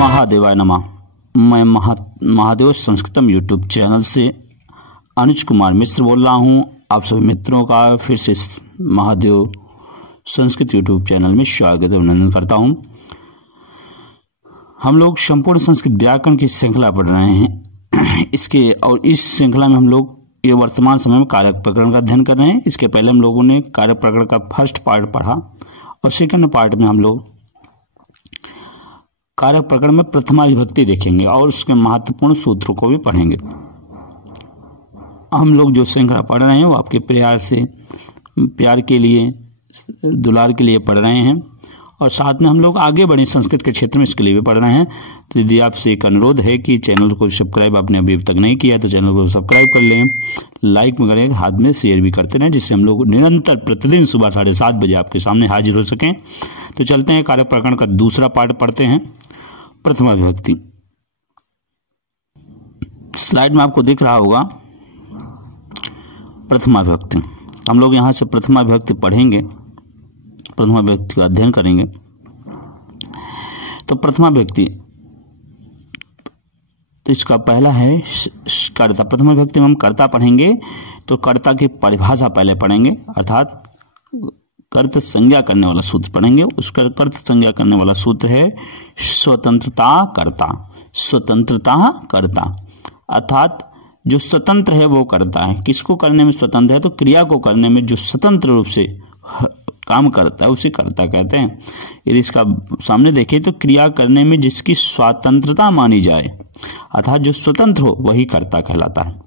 महादेवाय नमः। मैं महादेव संस्कृतम यूट्यूब चैनल से अनुज कुमार मिश्र बोल रहा हूं। आप सभी मित्रों का फिर से महादेव संस्कृत यूट्यूब चैनल में स्वागत अभिनंदन करता हूं। हम लोग संपूर्ण संस्कृत व्याकरण की श्रृंखला पढ़ रहे हैं। इस श्रृंखला में हम लोग ये वर्तमान समय में कारक प्रकरण का अध्ययन कर रहे हैं। इसके पहले हम लोगों ने कारक प्रकरण का फर्स्ट पार्ट पढ़ा और सेकंड पार्ट में हम लोग कारक प्रकरण में प्रथमा विभक्ति देखेंगे और उसके महत्वपूर्ण सूत्रों को भी पढ़ेंगे। हम लोग जो श्रृंखला पढ़ रहे हैं वो आपके प्यार के लिए, दुलार के लिए पढ़ रहे हैं और साथ में हम लोग आगे बढ़े संस्कृत के क्षेत्र में इसके लिए भी पढ़ रहे हैं। तो यदि आपसे एक अनुरोध है कि चैनल को सब्सक्राइब आपने अभी तक नहीं किया है तो चैनल को सब्सक्राइब कर लें, लाइक में करें, हाथ में शेयर भी करते रहें, जिससे हम लोग निरंतर प्रतिदिन सुबह 7:30 बजे आपके सामने हाजिर हो सकें। तो चलते हैं कारक प्रकरण का दूसरा पार्ट पढ़ते हैं, प्रथमा विभक्ति। स्लाइड में आपको दिख रहा होगा प्रथमा विभक्ति। हम लोग यहां से प्रथमा विभक्ति पढ़ेंगे, प्रथमा विभक्ति का अध्ययन करेंगे। तो प्रथमा विभक्ति तो इसका पहला है कर्ता। प्रथमा विभक्ति में हम कर्ता पढ़ेंगे तो कर्ता की परिभाषा पहले पढ़ेंगे, अर्थात कर्त संज्ञा करने वाला सूत्र पढ़ेंगे। उसका कर्त संज्ञा करने वाला सूत्र है स्वतंत्रता कर्ता। स्वतंत्रता कर्ता अर्थात जो स्वतंत्र है वो करता है। किसको करने में स्वतंत्र है? तो क्रिया को करने में जो स्वतंत्र रूप से काम करता है उसे कर्ता कहते हैं। यदि इसका सामने देखें तो क्रिया करने में जिसकी स्वतंत्रता मानी जाए, अर्थात जो स्वतंत्र हो वही कर्ता कहलाता है।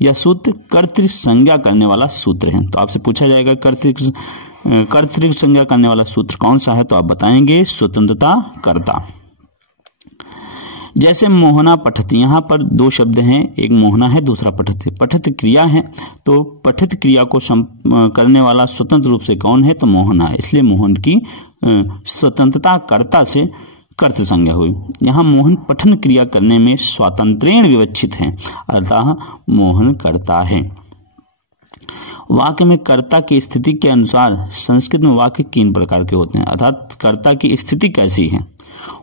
यह सूत्र कर्तृ संज्ञा करने वाला सूत्र है। तो आपसे पूछा जाएगा कर्तृ संज्ञा करने वाला सूत्र कौन सा है? तो आप बताएंगे स्वतंत्रता कर्ता। जैसे मोहना पठति, यहाँ पर दो शब्द हैं, एक मोहना है दूसरा पठत है। पठत क्रिया है तो पठित क्रिया को करने वाला स्वतंत्र रूप से कौन है? तो मोहना है। इसलिए मोहन की स्वतंत्रता कर्ता से कर्त संज्ञा हुई। यहाँ मोहन पठन क्रिया करने में स्वातंत्रेण विवक्षित है, अर्थात मोहन कर्ता है। वाक्य में कर्ता की स्थिति के अनुसार संस्कृत में वाक्य 3 प्रकार के होते हैं, अर्थात कर्ता की स्थिति कैसी है,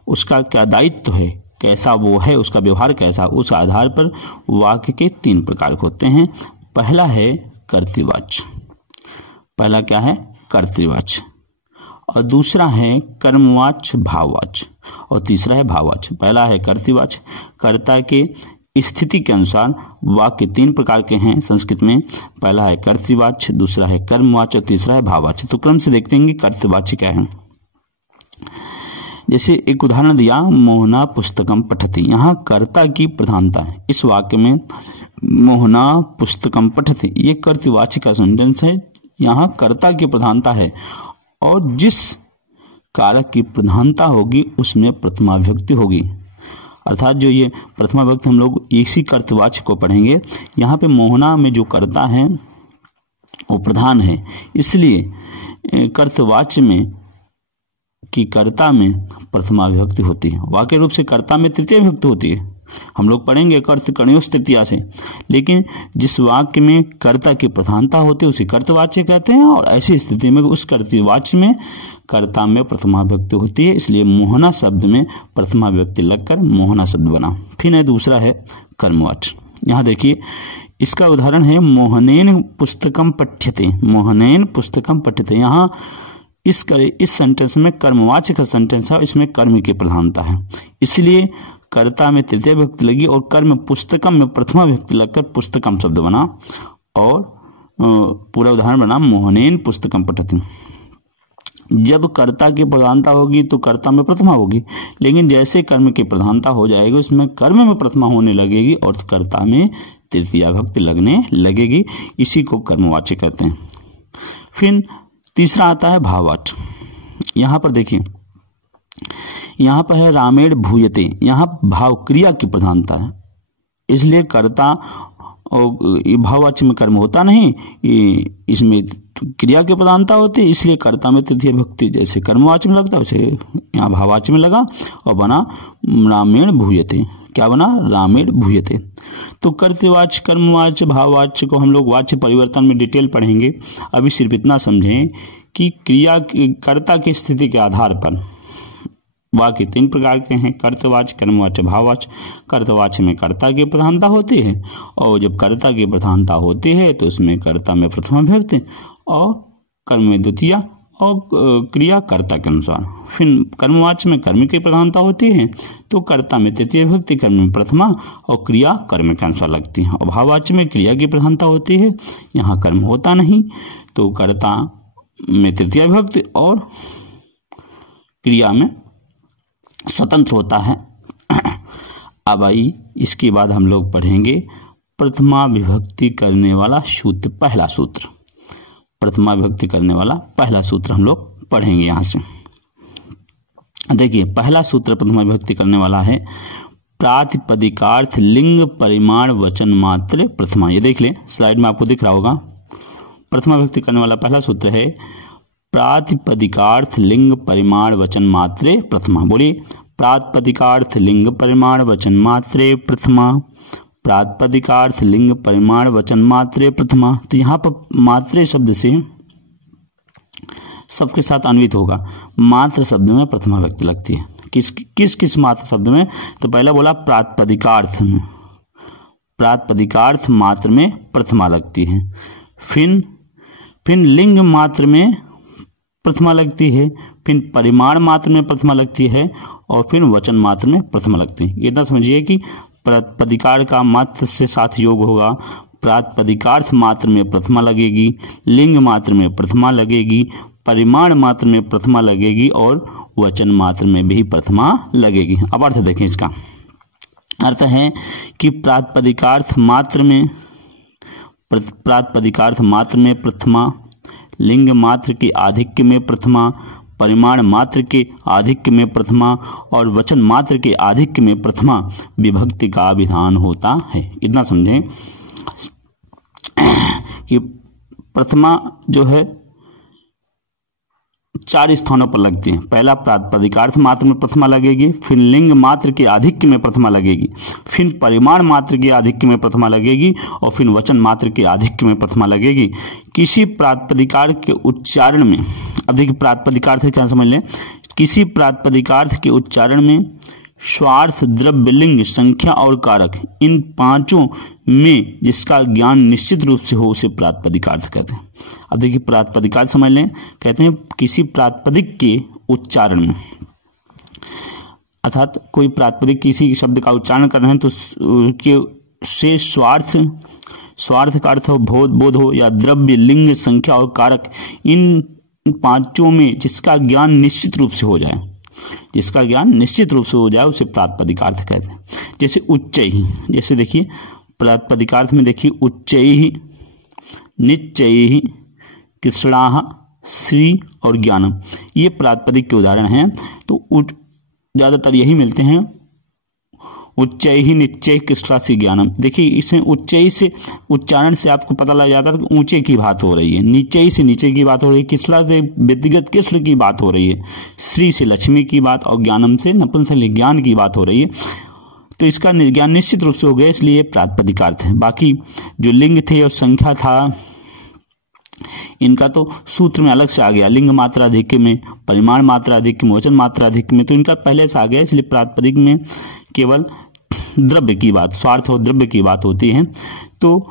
उसका क्या दायित्व है, कैसा वो है, उसका व्यवहार कैसा, उस आधार पर वाक्य के 3 प्रकार होते हैं। पहला है कर्तृवाच्य। पहला क्या है? कर्तृवाच्य। और दूसरा है कर्मवाच्य भाववाच्य और तीसरा है भाववाच्य। पहला है कर्तृवाच्य, कर्ता के स्थिति के अनुसार वाक्य 3 प्रकार के हैं संस्कृत में। पहला है कर्तृवाच्य, दूसरा है कर्मवाच्य और तीसरा है भाववाच्य। तो क्रम से देखते हैं कि कर्तृवाच्य क्या है। जैसे एक उदाहरण दिया, मोहना पुस्तकम पठति। यहाँ कर्ता की प्रधानता है। इस वाक्य में मोहना पुस्तकम पठति ये कर्तृवाच्य का सेंटेंस है। यहाँ कर्ता की प्रधानता है और जिस कारक की प्रधानता होगी उसमें प्रथमा विभक्ति होगी, अर्थात जो ये प्रथमा विभक्ति हम लोग इसी कर्तवाच्य को पढ़ेंगे। यहाँ पे मोहना में जो कर्ता है वो प्रधान है, इसलिए कर्तवाच्य में कि कर्ता में प्रथमा विभक्ति होती है। वाक्य रूप से कर्ता में तृतीय विभक्ति होती है, हम लोग पढ़ेंगे कर्त कणयोस तृतीया से। लेकिन जिस वाक्य में कर्ता की प्रधानता होती है उसे कर्तवाच्य कहते हैं और ऐसी स्थिति में उस कर्तवाच्य में कर्ता में प्रथमा विभक्ति होती है, इसलिए मोहना शब्द में प्रथमा विभक्ति लगकर मोहना शब्द बना। फिर है दूसरा है कर्मवाच्य। यहाँ देखिए इसका उदाहरण है मोहनेन पुस्तकम पठ्यते। मोहनेन पुस्तकम पठ्यते, यहाँ इस सेंटेंस में कर्मवाच्य का सेंटेंस है, इसमें कर्म की प्रधानता है, इसलिए कर्ता में तृतीय विभक्ति लगी और कर्म पुस्तकम में प्रथमा विभक्ति लगकर पुस्तकम शब्द बना और पूरा उदाहरण बना मोहनेन पुस्तकम पठति। जब कर्ता की प्रधानता होगी तो कर्ता में प्रथमा होगी, लेकिन जैसे कर्म की प्रधानता हो जाएगी उसमें कर्म में प्रथमा होने लगेगी और कर्ता में तृतीय विभक्ति लगने लगेगी। इसी को कर्मवाच्य कहते हैं। फिर तीसरा आता है भाववाच्य। यहाँ पर देखिए, यहाँ पर है रामेण भूयते। यहाँ भाव क्रिया की प्रधानता है, इसलिए कर्ता और भाववाच्य में कर्म होता नहीं, इसमें क्रिया की प्रधानता होती है, इसलिए कर्ता में तृतीय विभक्ति जैसे कर्मवाच्य में लगता है वैसे यहाँ भाववाच्य में लगा और बना रामेण भूयते। क्या बना? रामेण भूयते। तो कर्तवाच्य, कर्मवाच्य, भाववाच्य को हम लोग वाच्य परिवर्तन में डिटेल पढ़ेंगे। अभी सिर्फ इतना समझें कि क्रिया कर्ता की स्थिति के आधार पर वाक्य 3 प्रकार के हैं, कर्तवाच्य, कर्मवाच्य, भाववाच्य। कर्तवाच्य में कर्ता की प्रधानता होती है, और जब कर्ता की प्रधानता होती है तो उसमें कर्ता में प्रथमा विभक्ति और कर्म में द्वितीया और क्रिया कर्ता के अनुसार। फिर कर्मवाच्य में कर्म की प्रधानता होती है तो कर्ता में तृतीय विभक्ति, कर्म में प्रथमा और क्रिया कर्म के अनुसार लगती है। और भाववाच्य में क्रिया की प्रधानता होती है, यहाँ कर्म होता नहीं तो कर्ता में तृतीय विभक्ति और क्रिया में स्वतंत्र होता है। अब आई इसके बाद हम लोग पढ़ेंगे प्रथमा विभक्ति करने वाला सूत्र, पहला सूत्र। प्रथमा विभक्ति करने वाला पहला सूत्र हम लोग पढ़ेंगे। यहां से देखिए, पहला सूत्र प्रथमा विभक्ति करने वाला है प्रातिपदिकार्थ लिंग परिमाण वचन मात्र प्रथमा। ये देख लें, स्लाइड में आपको दिख रहा होगा। प्रथमा विभक्ति करने वाला पहला सूत्र है प्रातिपदिकार्थ लिंग परिमाण वचन मात्रे प्रथमा। बोलिए, प्रातिपदिकार्थ लिंग परिमाण वचन मात्रे प्रथमा। प्रातिपदिकार्थ लिंग परिमाण वचन मात्रे प्रथमा। तो यहाँ पर मात्रे शब्द से सबके साथ अन्वित होगा। मात्र शब्द में प्रथमा विभक्ति लगती है। किस मात्र शब्द में? तो पहला बोला प्रातिपदिकार्थ में, प्रातिपदिकार्थ मात्र में प्रथमा लगती है। फिर लिंग मात्र में प्रथमा लगती है, फिर परिमाण मात्र में प्रथमा लगती है और फिर वचन मात्र में प्रथमा लगती है। इतना समझिए कि प्रातिपदिकार का मात्र से साथ योग होगा। प्रातिपदिकार्थ मात्र में प्रथमा लगेगी, लिंग मात्र में प्रथमा लगेगी, परिमाण मात्र में प्रथमा लगेगी और वचन मात्र में भी प्रथमा लगेगी। अब अर्थ देखें, इसका अर्थ है कि प्रातिपदिकार्थ मात्र में प्रथमा, लिंग मात्र के आधिक्य में प्रथमा, परिमाण मात्र के आधिक्य में प्रथमा और वचन मात्र के आधिक्य में प्रथमा विभक्ति का विधान होता है। इतना समझें कि प्रथमा जो है 4 स्थानों पर लगती है। पहला प्रातिपदिकार्थ मात्र में प्रथमा लगेगी, फिर लिंग मात्र के आधिक्य में प्रथमा लगेगी, फिर परिमाण मात्र के आधिक्य में प्रथमा लगेगी और फिर वचन मात्र के आधिक्य में प्रथमा लगेगी। किसी प्रातिपदिकार्थ के उच्चारण में, अब देखिए प्रातिपदिकार्थ क्या समझ लें, किसी प्रातिपदिकार्थ के उच्चारण में स्वार्थ, द्रव्य, लिंग, संख्या और कारक, इन 5 में जिसका ज्ञान निश्चित रूप से हो उसे प्रातिपदिकार्थ कहते हैं। अब देखिए प्रातिपदिकार्थ समझ लें, कहते हैं किसी प्रातिपदिक के उच्चारण में, अर्थात कोई प्रातिपदिक किसी शब्द का उच्चारण कर रहे हैं तो से स्वार्थ का अर्थ हो, बोध हो या द्रव्य, लिंग, संख्या और कारक, इन 5 में जिसका ज्ञान निश्चित रूप से हो जाए, जिसका ज्ञान निश्चित रूप से हो जाए उसे प्रातिपदिकार्थ कहते हैं। जैसे उच्चैः, जैसे देखिए प्रातिपदिकार्थ में देखिए उच्चैः, निश्चैः, कृष्णाः, श्री और ज्ञानम, ये प्रातिपदिक के उदाहरण हैं। तो ज्यादातर यही मिलते हैं, उच्चैः, निश्चय, कृष्णा, श्री, ज्ञानम। देखिए इसमें उच्चैः से उच्चारण से आपको पता लग जाता है कि ऊंचे की बात हो रही है, निश्चय से नीचे की बात हो रही है, कृष्णा से व्यक्तिगत कृष्ण की बात हो रही है, श्री से लक्ष्मी की बात और ज्ञानम से नपुंसक ज्ञान की बात हो रही है। तो इसका ज्ञान निश्चित रूप से हो गया, इसलिए प्रातिपदिकार्थ है। बाकी जो लिंग थे और संख्या था, इनका तो सूत्र में अलग से आ गया, लिंग मात्रा अधिक्य में, परिमाण मात्रा अधिक्य में, वचन मात्रा अधिक्य में, तो इनका पहले से आ गया। इसलिए प्रातिपदिक में केवल द्रव्य की बात, स्वार्थ और द्रव्य की बात होती है। तो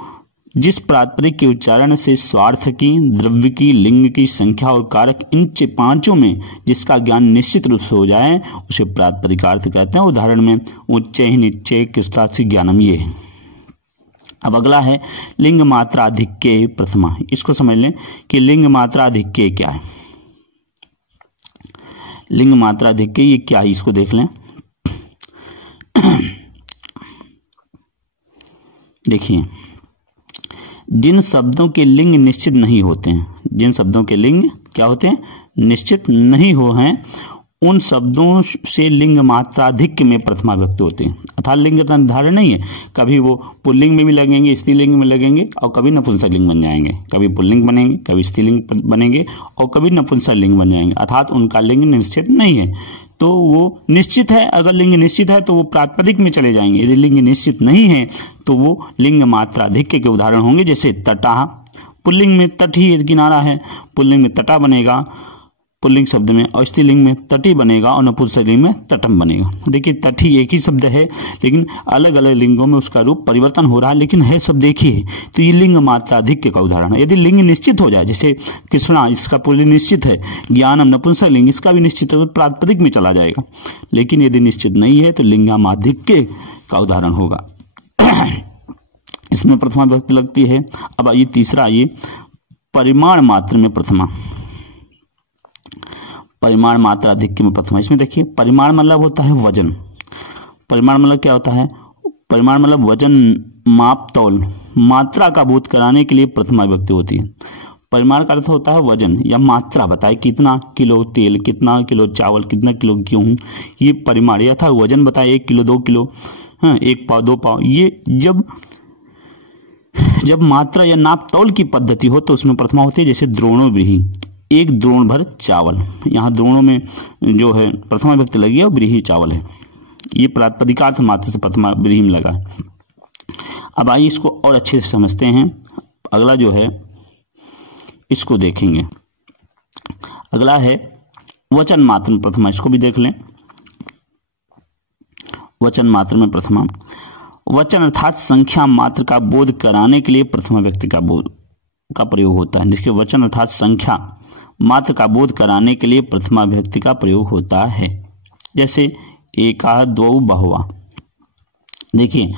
जिस प्रातिपदिक के उच्चारण से स्वार्थ की, द्रव्य की, लिंग की, संख्या और कारक, इन 5 में जिसका ज्ञान निश्चित रूप से हो जाए उसे प्रातिपदिकार्थ कहते हैं। उदाहरण में उच्चैः, निश्चय, कृष्णा, श्री, ज्ञानम, ये है। अब अगला है लिंग मात्रा अधिक्य प्रथमा। इसको समझ लें कि लिंग मात्रा अधिक्य क्या है। लिंग मात्रा अधिक्य ये क्या है, इसको देख लें। देखिए, जिन शब्दों के लिंग निश्चित नहीं होते हैं, जिन शब्दों के लिंग क्या होते हैं, निश्चित नहीं हो हैं, उन शब्दों से लिंग मात्राधिक्य में प्रथमा विभक्ति होती है। अर्थात लिंग का निर्धारण नहीं है, कभी वो पुल्लिंग में भी लगेंगे, स्त्रीलिंग में लगेंगे और कभी नपुंसक लिंग बन जाएंगे, कभी पुल्लिंग बनेंगे, कभी स्त्रीलिंग बनेंगे और कभी नपुंसक लिंग बन जाएंगे। अर्थात उनका लिंग निश्चित नहीं है। तो वो निश्चित है, अगर लिंग निश्चित है तो वो प्रातिपदिक में चले जाएंगे, यदि लिंग निश्चित नहीं है तो वो लिंग मात्राधिक्य के उदाहरण होंगे। जैसे तटः, पुल्लिंग में तट ही किनारा है, पुल्लिंग में तटा बनेगा। पुल्लिंग शब्द में, और स्त्रीलिंग में तटी बनेगा और नपुंसकलिंग में तटम बनेगा। देखिए तटी एक ही शब्द है लेकिन अलग अलग लिंगों में उसका रूप परिवर्तन हो रहा है, लेकिन है शब्द एक ही है। तो ये लिंग मात्राधिक्य का उदाहरण है। यदि लिंग निश्चित हो जाए, जैसे कृष्णा इसका पुल्लिंग निश्चित है, ज्ञानम नपुंसकलिंग इसका भी निश्चित है, तो प्रातिपदिक में चला जाएगा। लेकिन यदि निश्चित नहीं है तो लिंगामाधिक्य का उदाहरण होगा। इसमें प्रथमा विभक्ति लगती है। अब आइए तीसरा, आइए परिमाण मात्र में प्रथमा, परिमाण मात्रा अधिक्य में प्रथमा। इसमें देखिए परिमाण मतलब होता है वजन। परिमाण मतलब क्या होता है? परिमाण मतलब वजन, माप, तौल, मात्रा का बोध कराने के लिए प्रथमा विभक्ति होती है। परिमाण का अर्थ होता है वजन या मात्रा, बताए कितना किलो तेल, कितना किलो चावल, कितना किलो गेहूं, ये परिमाण। या था वजन बताए 1 किलो 2 किलो, हाँ 1 पाव 2 पाव। ये जब मात्रा या नाप तौल की पद्धति हो तो उसमें प्रथमा होती है। जैसे द्रोणों ब्रीहि, 1 द्रोण भर चावल, यहाँ द्रोणों में जो है प्रथमा विभक्ति लगी है और ब्रीहि चावल है। ये प्रातिपदिकार्थ मात्र से प्रथमा ब्रीहि में लगा है। अब आइए इसको और अच्छे से समझते हैं। अगला जो है इसको देखेंगे। अगला है वचन मात्र में प्रथमा। इसको भी देख लें। वचन मात्र में प्रथमा, वचन अर्थात संख्या मात्र का बोध कराने के लिए प्रथमा व्यक्ति का प्रयोग होता है। जिसके वचन अर्थात संख्या मात्र का बोध कराने के लिए प्रथमा विभक्ति का प्रयोग होता है। जैसे एका द्वौ बहुवा। देखिए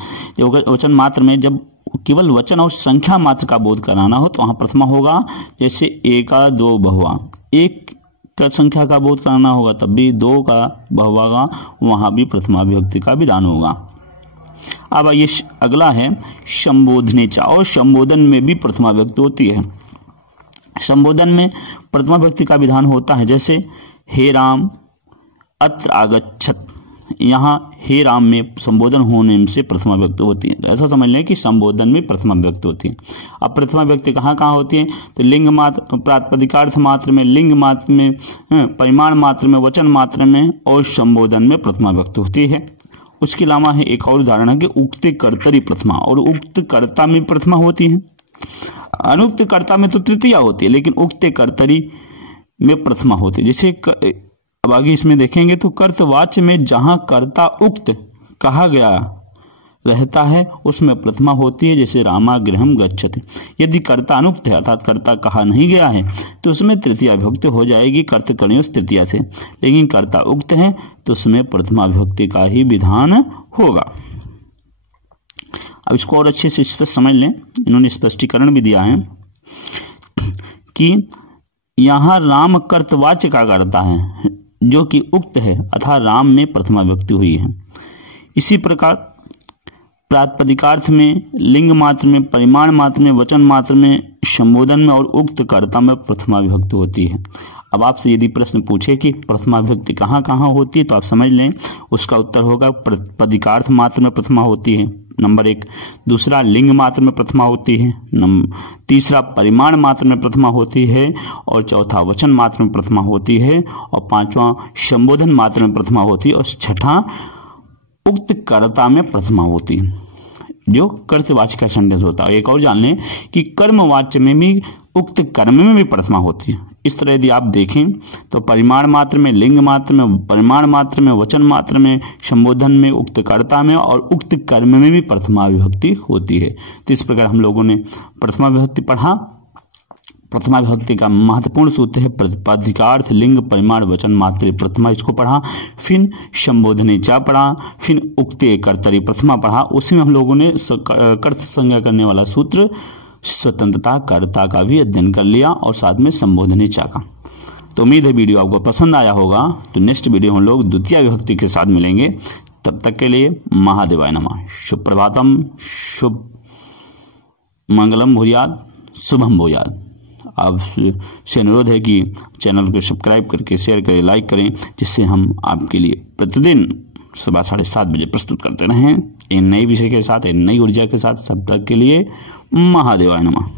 वचन मात्र में जब केवल वचन और संख्या मात्र का बोध कराना हो तो वहां प्रथमा होगा। जैसे एका द्वौ बहुवा, 1 का संख्या का बोध कराना होगा तब भी, 2 का बहुवा का वहां भी प्रथमा विभक्ति का विधान होगा। अब ये अगला है संबोधनेचा, और संबोधन में भी प्रथमा विभक्ति होती है। संबोधन में प्रथमा विभक्ति का विधान होता है। जैसे हे राम अत्र आगच्छत, यहाँ हे राम में संबोधन होने से प्रथमा विभक्ति होती है। तो ऐसा समझ लें कि संबोधन में प्रथमा विभक्ति होती है। अब प्रथमा विभक्ति कहाँ कहाँ होती है? तो लिंग मात्र, प्रातिपदिकार्थ मात्र में, लिंग मात्र में, परिमाण मात्र में, वचन मात्र में और संबोधन में प्रथमा विभक्ति होती है। उसके अलावा है एक और उदाहरण है कि उक्त कर्तरी प्रथमा, और उक्त कर्ता में प्रथमा होती है। अनुक्त कर्ता में तो तृतीया होती है, लेकिन उक्त कर्तरी में प्रथमा होती है। जैसे अब आगे इसमें देखेंगे तो कर्तवाच्य में जहां कर्ता उक्त कहा गया रहता है उसमें प्रथमा होती है। जैसे रामा गृहम गच्छति। यदि कर्ता अनुक्त है अर्थात कर्ता कहा नहीं गया है तो उसमें तृतीया विभक्ति हो जाएगी कर्तकर्णयों तृतीया से। लेकिन कर्ता उक्त है तो उसमें प्रथमा विभक्ति का ही विधान होगा। अब इसको और अच्छे से स्पष्ट समझ लें। इन्होंने स्पष्टीकरण भी दिया है कि यहाँ राम कर्तवाच्य का करता है जो कि उक्त है अर्थात राम में प्रथमा विभक्ति हुई है। इसी प्रकार प्रातिपदिकार्थ में, लिंग मात्र में, परिमाण मात्र में, वचन मात्र में, संबोधन में और उक्त कर्ता में प्रथमा विभक्ति होती है। अब आपसे यदि प्रश्न पूछे कि प्रथमा विभक्ति कहाँ कहाँ होती है तो आप समझ लें उसका उत्तर होगा प्रातिपदिकार्थ मात्र में प्रथमा होती है, नंबर 1। दूसरा लिंग मात्र में प्रथमा होती है। तीसरा परिमाण मात्र में प्रथमा होती है। और चौथा वचन मात्र में प्रथमा होती है। और पांचवा संबोधन मात्र में प्रथमा होती है। और छठा उक्त कर्ता में प्रथमा होती है, जो कर्तवाच्य का सेंटेंस होता है। एक और जान लें कि कर्मवाच्य में भी उक्त कर्म में भी प्रथमा होती है। इस तरह यदि आप देखें तो परिमाण मात्र में, लिंग मात्र में, परिमाण मात्र में, वचन मात्र में, संबोधन में, उक्त कर्ता में और उक्त कर्म में भी प्रथमा विभक्ति होती है। तो इस प्रकार हम लोगों ने प्रथमा विभक्ति पढ़ा। प्रथमा विभक्ति का महत्वपूर्ण सूत्र है प्रातिपदिकार्थ, लिंग, परिमाण, वचन मात्र प्रथमा, इसको पढ़ा। फिर संबोधनेचा पढ़ा, फिर उक्ते कर्तरी प्रथमा पढ़ा। उसी में हम लोगों ने कर्त संज्ञा करने वाला सूत्र स्वतंत्रता कर्ता का भी अध्ययन कर लिया और साथ में संबोधनेचा का। तो उम्मीद है वीडियो आपको पसंद आया होगा। तो नेक्स्ट वीडियो हम लोग द्वितीय विभक्ति के साथ मिलेंगे। तब तक के लिए महादेवाय नमः। शुभ प्रभातम, शुभ मंगलम भूयात्, शुभम भूयात्। आपसे अनुरोध है कि चैनल को सब्सक्राइब करके शेयर करें, लाइक करें, जिससे हम आपके लिए प्रतिदिन सुबह 7:30 बजे प्रस्तुत करते रहें एक नई विषय के साथ, एक नई ऊर्जा के साथ। सब तक के लिए महादेवाय नमः।